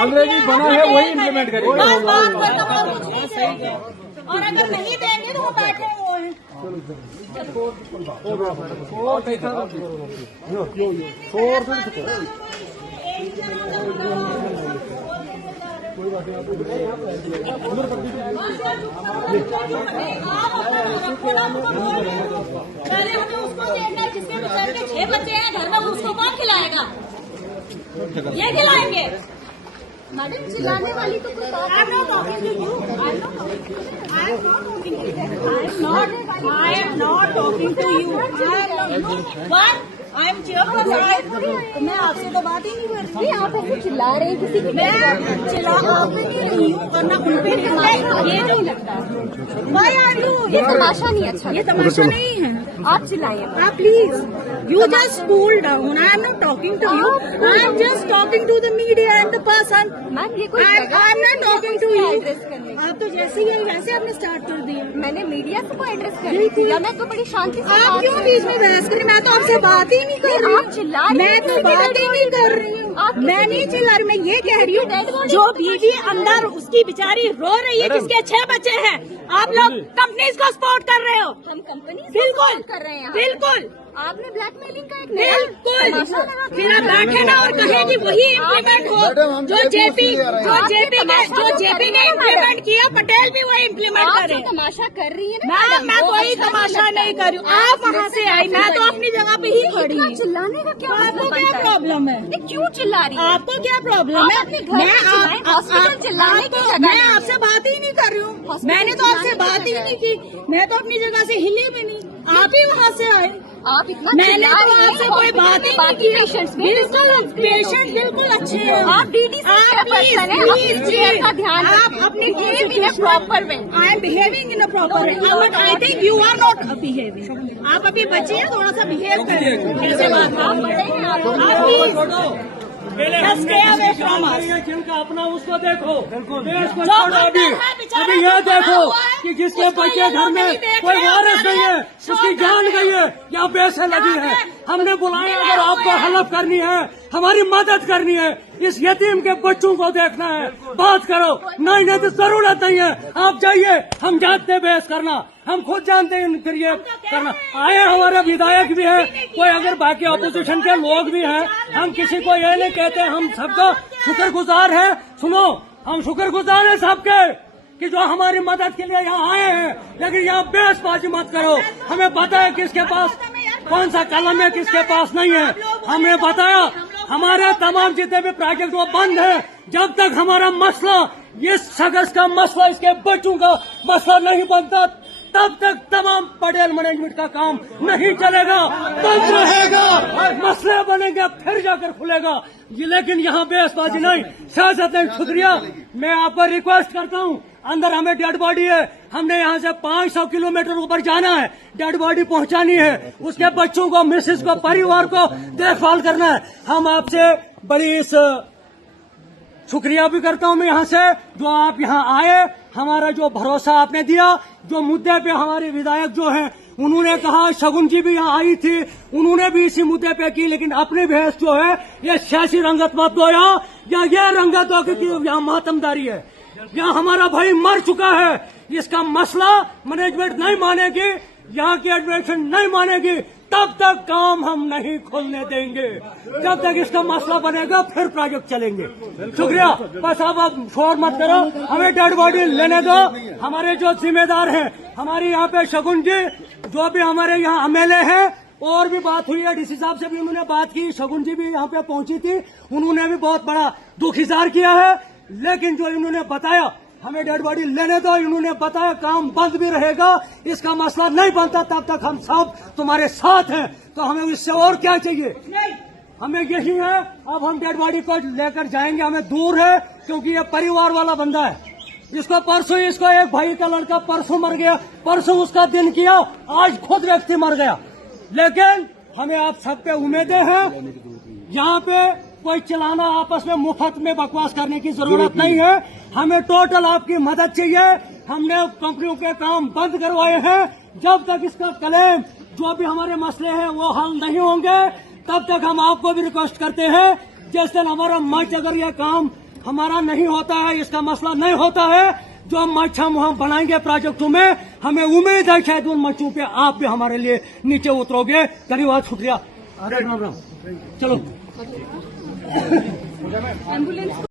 अंग्रेजी बना है वही इम्प्लीमेंट करेंगे। और अगर नहीं देंगे तो वो बैठे हुए हैं। कोई बात नहीं, पहले हमें उसको देखना है जिसके बेचारे के 6 बच्चे हैं घर में, उसको कौन खिलाएगा? ये खिलाएंगे। मैडम चिल्लाने वाली तो कोई बात I am not talking to you. I am cheerful. मैं आपसे तो बात ही नहीं कर रही। आप ऐसे चिल्ला रहे हैं किसी की, मैं चिल्ला आप पे नहीं रही हूँ और ना उन पे नहीं। ये नहीं लगता Why are you? ये तमाशा नहीं अच्छा, ये तमाशा नहीं है। आप चिल्लाइए आप please. You just cool down. I am not talking to you. I am just talking to the media and the person. Ma'am ये कोई I am not talking to you. आप तो जैसे ही वैसे आपने स्टार्ट कर दिया। मैंने मीडिया को एड्रेस कर दिया। मैं तो बड़ी शांति से। आप क्यों बीच में बहस करें? मैं तो आपसे बात ही नहीं कर रही। आप चिल्ला रही हैं। मैं तो बात ही नहीं कर रही हूँ। मैं नहीं चिल्ला रही, मैं ये कह रही हूँ जो बीवी अंदर उसकी बेचारी रो रही है जिसके 6 बच्चे हैं, आप लोग कंपनीज को सपोर्ट कर रहे हो। हम कंपनी बिल्कुल कर रहे हैं। बिल्कुल आपने ब्लैकमेलिंग का एक बिल्कुल फिर आप बैठे ना और कहे कि वही इम्प्लीमेंट हो जो जेपी ने इम्प्लीमेंट किया, पटेल भी वही इम्प्लीमेंट करे। तमाशा कर रही है ना मैं कोई तमाशा नहीं कर रही हूँ। आप वहाँ से आई, मैं तो अपनी जगह पे ही खड़ी हूँ। चिल्लाने का क्या आपको क्या प्रॉब्लम है? क्यों चिल्ला रही है? आपको क्या प्रॉब्लम है? मैं आपसे बात ही नहीं कर रही हूँ। मैंने तो आपसे बात ही नहीं की। मैं तो अपनी जगह से हिली भी नहीं, आप ही वहाँ से आए। आप इतना मैंने तो आपसे कोई बात ही नहीं की। पेशेंट बिल्कुल अच्छे हैं। आप डीडी का ध्यान आप अपनी in a proper way. I am behaving in a proper way, but I think you are not behaving. आप अभी बच्चे हैं, थोड़ा सा बिहेव करें। ऐसे बात आप बड़े हैं, आप जिनका अपना उसको देखो, देश को छोड़ो। अभी ये देखो कि जिसके बच्चे घर में कोई वारिस नहीं है, उसकी जान गई है या पैसे लगी है। हमने बुलाया, अगर आपको हेल्प करनी है, हमारी मदद करनी है, इस यतीम के बच्चों को देखना है, बात करो। नहीं तो जरूरत नहीं है, आप जाइए, हम जानते हैं बहस करना, हम खुद जानते हैं फिर ये करना। आए हमारे विधायक भी हैं, कोई अगर बाकी ऑपोजिशन के लोग भी हैं, हम किसी को ये नहीं कहते, हम सबका शुक्रगुजार है। सुनो, हम शुक्रगुजार हैं सबके कि जो हमारी मदद के लिए यहाँ आए हैं, लेकिन यहाँ बहसबाजी मत करो। हमें पता है किसके पास कौन सा कलम है, किसके पास नहीं है। हमने बताया हमारे तमाम जितने भी प्रोजेक्ट वो बंद है जब तक हमारा मसला, ये सगस का मसला, इसके बच्चों का मसला नहीं बनता, तब तक तमाम पटेल मैनेजमेंट का काम नहीं चलेगा, बंद रहेगा। मसले बनेंगे फिर जाकर खुलेगा, लेकिन यहाँ बहसबाजी नहीं, सियासत नहीं। शुक्रिया, मैं आप पर रिक्वेस्ट करता हूँ, अंदर हमें डेड बॉडी है, हमने यहाँ से 500 किलोमीटर ऊपर जाना है, डेड बॉडी पहुँचानी है, उसके बच्चों को, मिसेस को, परिवार को देखभाल करना है। हम आपसे बड़ी इस शुक्रिया भी करता हूँ मैं यहाँ से, जो आप यहाँ आए, हमारा जो भरोसा आपने दिया, जो मुद्दे पे हमारे विधायक जो हैं उन्होंने कहा, शगुन जी भी यहाँ आई थी, उन्होंने भी इसी मुद्दे पे की, लेकिन अपनी बहस जो है ये सियासी रंगत मत दो यहाँ, या ये रंगत हो कि यहाँ मातमदारी है। यहाँ हमारा भाई मर चुका है, इसका मसला मैनेजमेंट नहीं मानेगी, यहाँ की एडमिनिस्ट्रेशन नहीं मानेगी, तब तक काम हम नहीं खोलने देंगे। जब तक इसका मसला बनेगा फिर प्रोजेक्ट चलेंगे। शुक्रिया, बस अब शोर मत करो, हमें डेड बॉडी लेने दो। हमारे जो जिम्मेदार हैं, हमारी यहाँ पे शगुन जी, जो भी हमारे यहाँ एमएलए हैं, और भी बात हुई है, डीसी साहब से भी उन्होंने बात की, शगुन जी भी यहाँ पे पहुंची थी, उन्होंने भी बहुत बड़ा दुख इजहार किया है। लेकिन जो इन्होंने बताया हमें डेड बॉडी लेने दो, इन्होंने बताया काम बंद भी रहेगा, इसका मसला नहीं बनता तब तक हम सब तुम्हारे साथ हैं। तो हमें इससे और क्या चाहिए? हमें यही है। अब हम डेड बॉडी को लेकर जाएंगे, हमें दूर है क्योंकि ये परिवार वाला बंदा है। इसको परसों, इसको एक भाई का लड़का परसों मर गया, परसों उसका दिन किया, आज खुद व्यक्ति मर गया। लेकिन हमें आप सब पे उम्मीदें हैं, यहाँ पे कोई चलाना आपस में मुफ्त में बकवास करने की जरूरत नहीं है। हमें टोटल आपकी मदद चाहिए। हमने कंपनियों के काम बंद करवाए हैं, जब तक इसका क्लेम, जो भी हमारे मसले हैं वो हल नहीं होंगे, तब तक हम आपको भी रिक्वेस्ट करते हैं, जिस दिन हमारा मंच अगर ये काम हमारा नहीं होता है, इसका मसला नहीं होता है। जो मंच हम बनाएंगे प्रोजेक्टों में, हमें उम्मीद है शायद उन मंचों पे आप भी हमारे लिए नीचे उतरोगे। धन्यवाद, शुक्रिया। चलो एम्बुलेंस